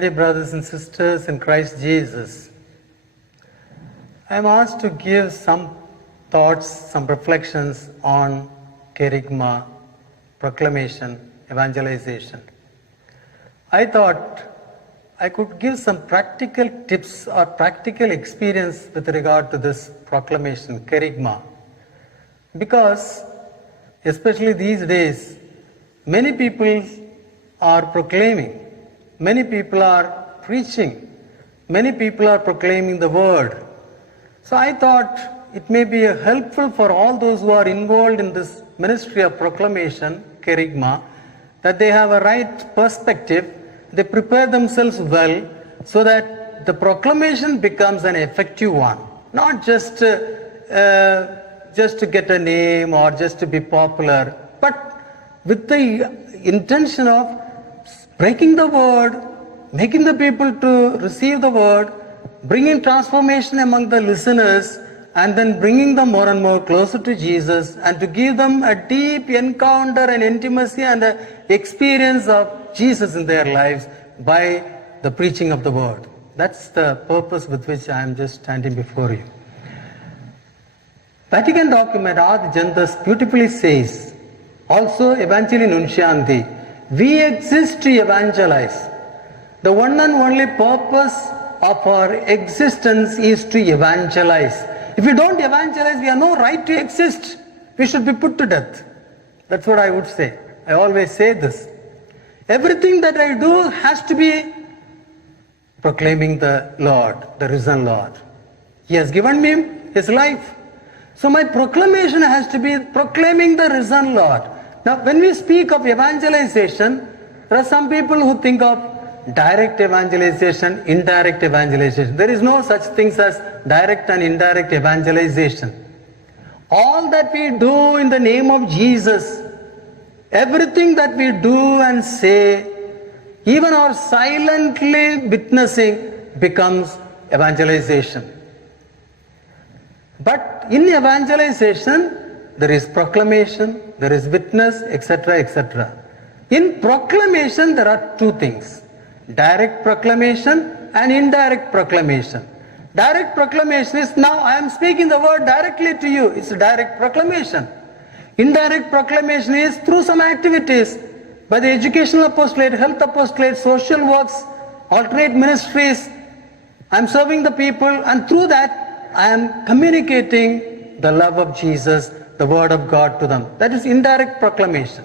My dear brothers and sisters in Christ Jesus, I am asked to give some thoughts, some reflections on kerygma, proclamation, evangelization. I thought I could give some practical tips or practical experience with regard to this proclamation, kerygma. Because, especially these days, many people are proclaiming, many people are preaching, many people are proclaiming the word. So I thought it may be helpful for all those who are involved in this ministry of proclamation, kerygma, that they have a right perspective, they prepare themselves well so that the proclamation becomes an effective one, not just to get a name or just to be popular, but with the intention of breaking the word, making the people to receive the word, bringing transformation among the listeners, and then bringing them more and more closer to Jesus, and to give them a deep encounter and intimacy and an experience of Jesus in their lives by the preaching of the word. That's the purpose with which I am just standing before you. Vatican document Ad Gentis beautifully says, also Evangelii Nuntiandi, we exist to evangelize. The one and only purpose of our existence is to evangelize. If we don't evangelize, we have no right to exist. We should be put to death. That's what I would say. I always say this. Everything that I do has to be proclaiming the Lord, the risen Lord. He has given me His life. So my proclamation has to be proclaiming the risen Lord. Now, when we speak of evangelization, there are some people who think of direct evangelization, indirect evangelization. There is no such things as direct and indirect evangelization. All that we do in the name of Jesus, everything that we do and say, even our silently witnessing becomes evangelization. But in evangelization, there is proclamation, there is witness, etc., etc. In proclamation, there are two things. Direct proclamation and indirect proclamation. Direct proclamation is, now I am speaking the word directly to you. It's a direct proclamation. Indirect proclamation is through some activities by the educational apostolate, health apostolate, social works, alternate ministries. I am serving the people, and through that I am communicating the love of Jesus, the word of God to them. That is indirect proclamation.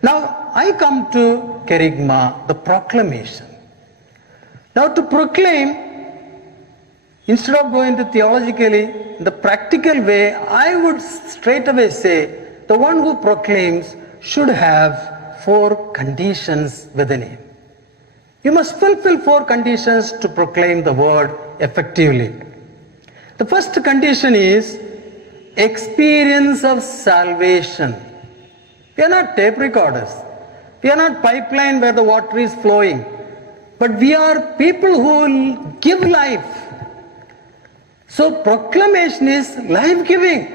Now I come to kerygma, the proclamation. Now to proclaim, instead of going to theologically, the practical way, I would straight away say the one who proclaims should have 4 conditions within him. You must fulfill 4 conditions to proclaim the word effectively. The first condition is experience of salvation. We are not tape recorders. We are not pipeline where the water is flowing. But we are people who will give life. So proclamation is life-giving.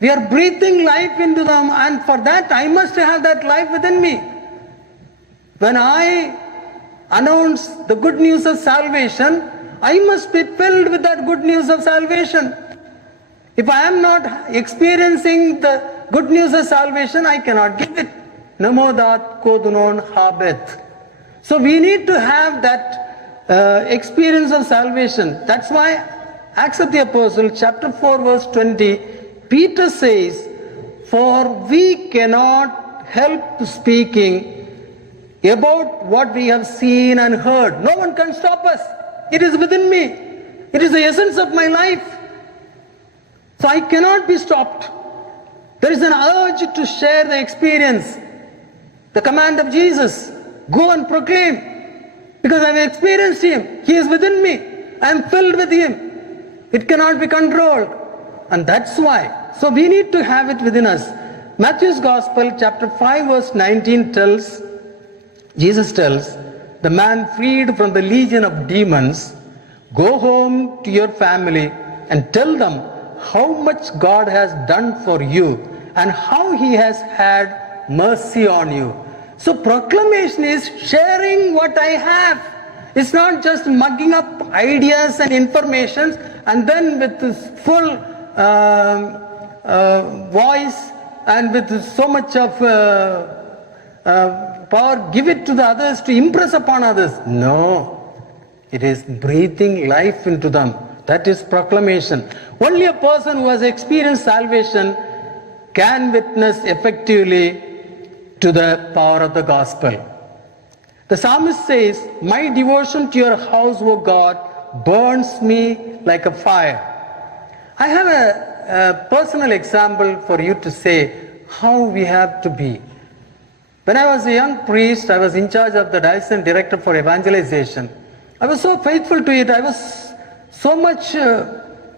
We are breathing life into them, and for that I must have that life within me. When I announce the good news of salvation, I must be filled with that good news of salvation. If I am not experiencing the good news of salvation, I cannot give it. Namodat kodunon habet. So we need to have that experience of salvation. That's why Acts of the Apostle, chapter 4, verse 20, Peter says, for we cannot help speaking about what we have seen and heard. No one can stop us. It is within me. It is the essence of my life. So I cannot be stopped. There is an urge to share the experience, the command of Jesus. Go and proclaim. Because I have experienced Him. He is within me. I am filled with Him. It cannot be controlled. And that's why. So we need to have it within us. Matthew's Gospel, chapter 5, verse 19 tells, Jesus tells, the man freed from the legion of demons, go home to your family and tell them how much God has done for you and how He has had mercy on you. So proclamation is sharing what I have. It's not just mugging up ideas and information and then with this full voice and with so much of power, give it to the others to impress upon others. No, it is breathing life into them. That is proclamation. Only a person who has experienced salvation can witness effectively to the power of the gospel. The psalmist says, "My devotion to your house, O God, burns me like a fire." I have a personal example for you to say how we have to be. When I was a young priest, I was in charge of the diocesan director for evangelization. I was so faithful to it. I was so much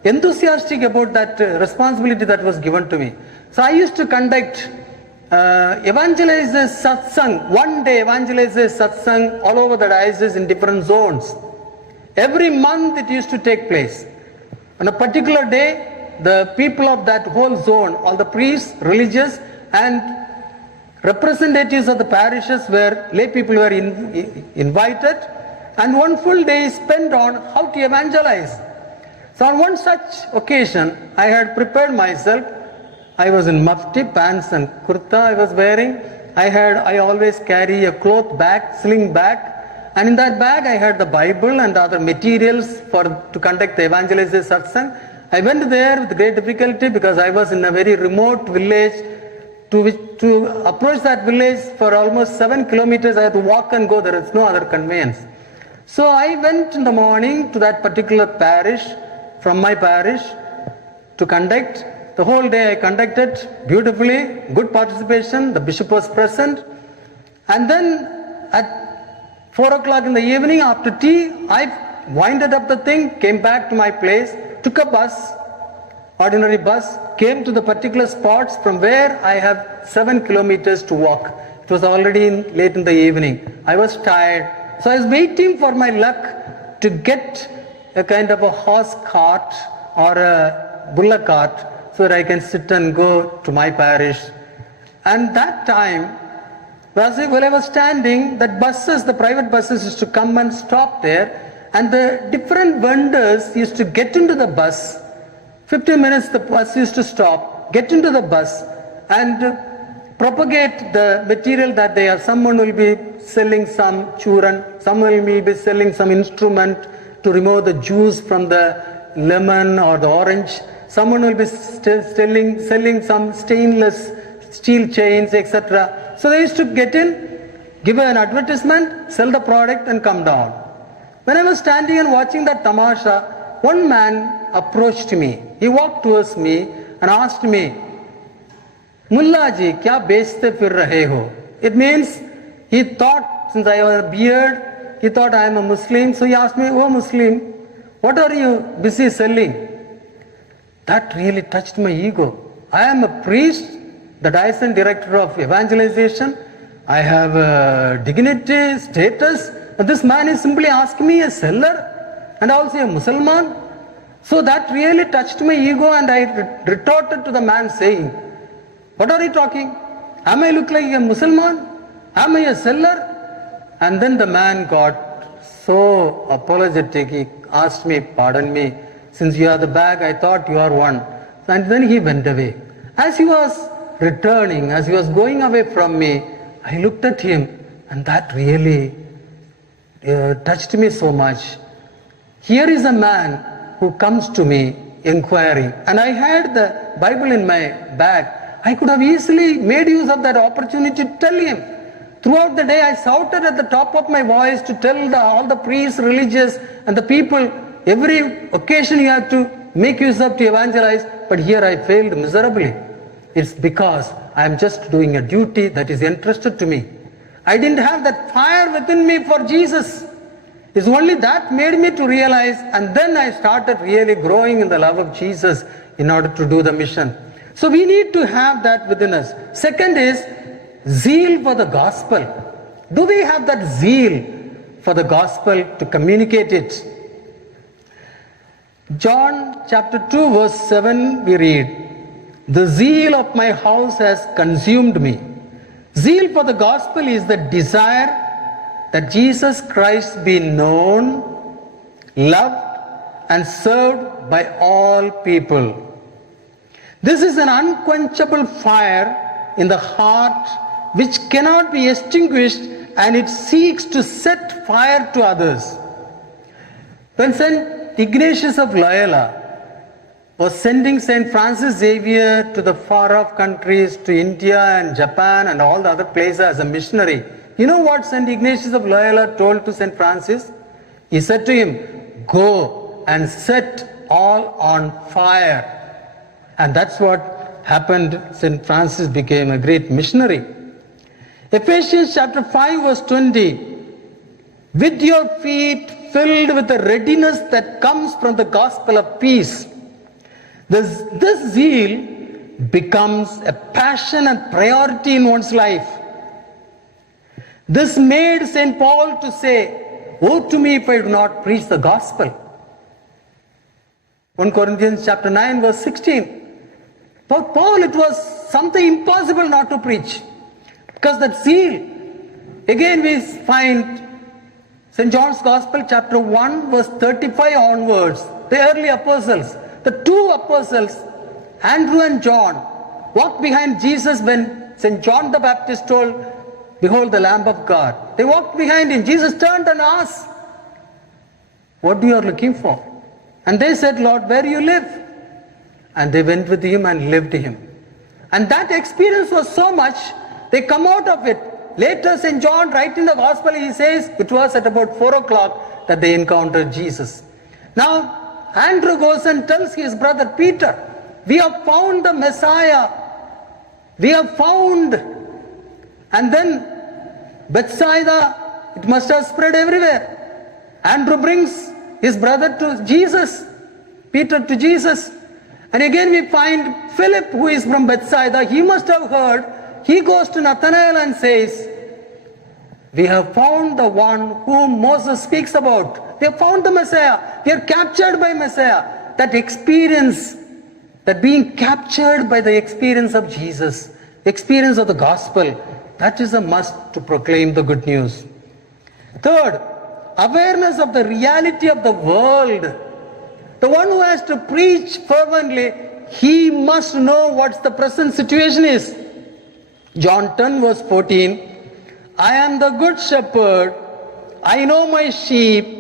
enthusiastic about that responsibility that was given to me. So I used to conduct evangelizers satsang, one day evangelizers satsang all over the diocese in different zones. Every month it used to take place. On a particular day, the people of that whole zone, all the priests, religious and representatives of the parishes were, lay people were invited, and one full day is spent on how to evangelize. So on one such occasion, I had prepared myself. I was in mufti, pants and kurta I was wearing. I always carry a cloth bag, sling bag, and in that bag I had the Bible and other materials to conduct the evangelization satsang. I went there with great difficulty because I was in a very remote village. To approach that village for almost 7 kilometers, I had to walk and go. There is no other conveyance. So I went in the morning to that particular parish, from my parish, to conduct. The whole day I conducted beautifully, good participation, the bishop was present. And then at 4 o'clock in the evening after tea, I winded up the thing, came back to my place, took a bus, ordinary bus, came to the particular spots from where I have 7 kilometers to walk. It was already late in the evening. I was tired. So I was waiting for my luck to get a kind of a horse cart or a bullock cart so that I can sit and go to my parish. And that time, while I was standing, that buses, the private buses used to come and stop there, and the different vendors used to get into the bus. 15 minutes the bus used to stop, get into the bus and propagate the material that they have. Someone will be selling some churan, someone will be selling some instrument to remove the juice from the lemon or the orange. Someone will be selling some stainless steel chains, etc. So they used to get in, give an advertisement, sell the product and come down. When I was standing and watching that tamasha, one man approached me. He walked towards me and asked me, "Mullah ji, kya bechte fir rahe ho?" It means he thought, since I have a beard, he thought I am a Muslim. So he asked me, "Oh Muslim, what are you busy selling?" That really touched my ego. I am a priest, the diocesan director of evangelization. I have a dignity, status. But this man is simply asking me, a seller and also a Muslim. So that really touched my ego, and I retorted to the man saying, "What are you talking? Am I look like a Muslim? Am I a seller?" And then the man got so apologetic. He asked me, "Pardon me, since you are the bag, I thought you are one." And then he went away. As he was returning, as he was going away from me, I looked at him, and that really touched me so much. Here is a man who comes to me inquiring, and I had the Bible in my bag. I could have easily made use of that opportunity to tell him. Throughout the day I shouted at the top of my voice to tell all the priests, religious and the people, every occasion you have to make use of to evangelize, but here I failed miserably. It's because I am just doing a duty that is entrusted to me. I didn't have that fire within me for Jesus. It's only that made me to realize, and then I started really growing in the love of Jesus in order to do the mission. So we need to have that within us. Second is zeal for the gospel. Do we have that zeal for the gospel to communicate it? John chapter 2 verse 7 we read, "The zeal of my house has consumed me." Zeal for the gospel is the desire that Jesus Christ be known, loved, and served by all people. This is an unquenchable fire in the heart which cannot be extinguished, and it seeks to set fire to others. When St. Ignatius of Loyola was sending St. Francis Xavier to the far-off countries, to India and Japan and all the other places as a missionary, you know what St. Ignatius of Loyola told to St. Francis? He said to him, "Go and set all on fire." And that's what happened. St. Francis became a great missionary. Ephesians chapter 5 verse 20. With your feet filled with the readiness that comes from the gospel of peace. This zeal becomes a passion and priority in one's life. This made St. Paul to say, "Woe to me if I do not preach the gospel." 1 Corinthians chapter 9 verse 16. For Paul, it was something impossible not to preach, because that zeal. Again we find St. John's Gospel chapter 1 verse 35 onwards, the early apostles, the two apostles, Andrew and John, walked behind Jesus when St. John the Baptist told, "Behold the Lamb of God." They walked behind him. Jesus turned and asked, "What you are looking for?" And they said, "Lord, where you live?" And they went with him and lived him. And that experience was so much, they come out of it. Later St. John, writing the gospel, he says it was at about 4 o'clock that they encountered Jesus. Now, Andrew goes and tells his brother Peter, "We have found the Messiah. We have found." And then Bethsaida, it must have spread everywhere. Andrew brings his brother to Jesus, Peter to Jesus. And again we find Philip, who is from Bethsaida. He must have heard. He goes to Nathanael and says, "We have found the one whom Moses speaks about. We have found the Messiah. We are captured by Messiah." That experience, that being captured by the experience of Jesus, experience of the gospel, that is a must to proclaim the good news. Third, awareness of the reality of the world. The one who has to preach fervently, he must know what the present situation is. John 10 verse 14, "I am the good shepherd. I know my sheep."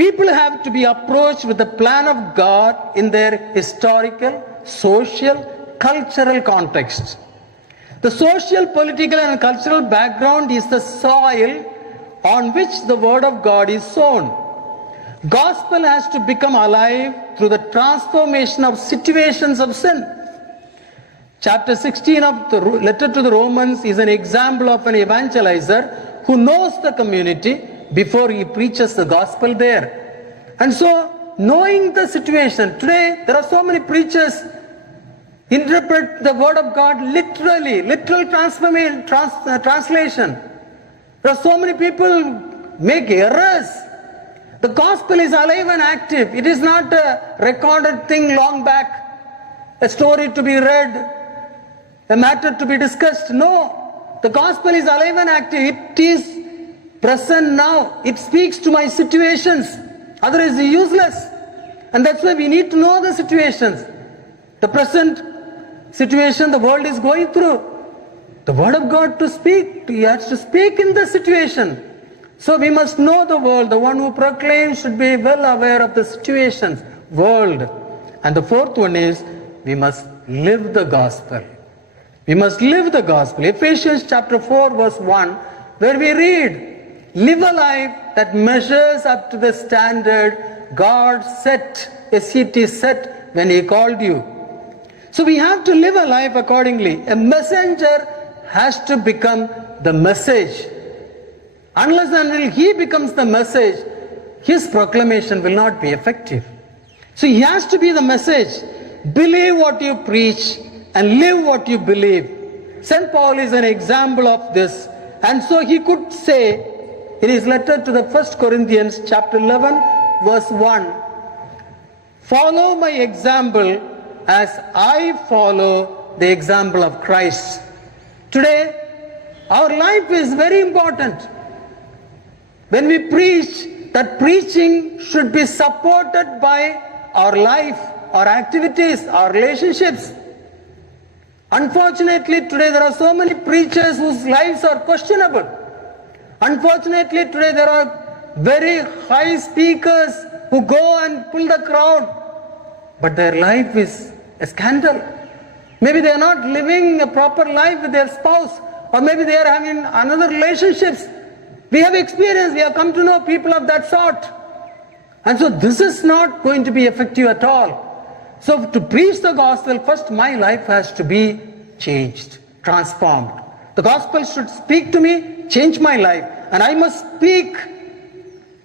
People have to be approached with the plan of God in their historical, social, cultural context. The social, political and cultural background is the soil on which the word of God is sown. Gospel has to become alive through the transformation of situations of sin. Chapter 16 of the letter to the Romans is an example of an evangelizer who knows the community before he preaches the gospel there. And so, knowing the situation, today there are so many preachers interpret the word of God literally, literal translation. There are so many people make errors. The gospel is alive and active. It is not a recorded thing long back, a story to be read, a matter to be discussed. No, the gospel is alive and active. It is present now. It speaks to my situations. Otherwise it's useless. And that's why we need to know the situations. The present situation the world is going through. The word of God to speak. He has to speak in the situation. So we must know the world. The one who proclaims should be well aware of the situations, world. And the fourth one is, we must live the gospel. We must live the gospel. Ephesians chapter 4 verse 1, where we read, "Live a life that measures up to the standard God set, S-E-T set, when He called you." So we have to live a life accordingly. A messenger has to become the message. Unless and until he becomes the message, his proclamation will not be effective. So he has to be the message. Believe what you preach and live what you believe. St. Paul is an example of this. And so he could say in his letter to the 1 Corinthians chapter 11 verse 1, "Follow my example as I follow the example of Christ." Today, our life is very important. When we preach, that preaching should be supported by our life, our activities, our relationships. Unfortunately, today there are so many preachers whose lives are questionable. Unfortunately, today there are very high speakers who go and pull the crowd, but their life is a scandal. Maybe they are not living a proper life with their spouse, or maybe they are having another relationships. We have experienced, we have come to know people of that sort. And so this is not going to be effective at all. So to preach the gospel, first my life has to be changed, transformed. The gospel should speak to me, change my life, and I must speak.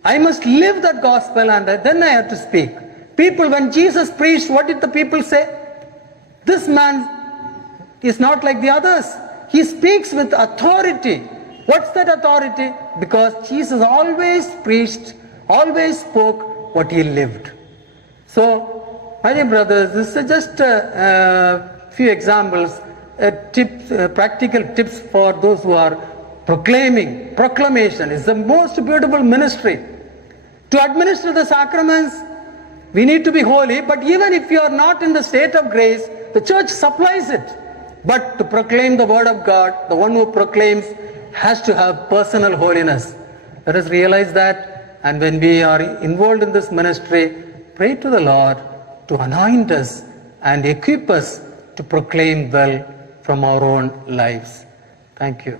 I must live that gospel, and then I have to speak. People, when Jesus preached, what did the people say? This man is not like the others. He speaks with authority. What's that authority? Because Jesus always preached, always spoke what he lived. So, my dear brothers, this is just a few examples, tips, practical tips for those who are proclaiming. Proclamation is the most beautiful ministry. To administer the sacraments, we need to be holy, but even if you are not in the state of grace, the church supplies it. But to proclaim the word of God, the one who proclaims has to have personal holiness. Let us realize that, and when we are involved in this ministry, pray to the Lord to anoint us and equip us to proclaim well from our own lives. Thank you.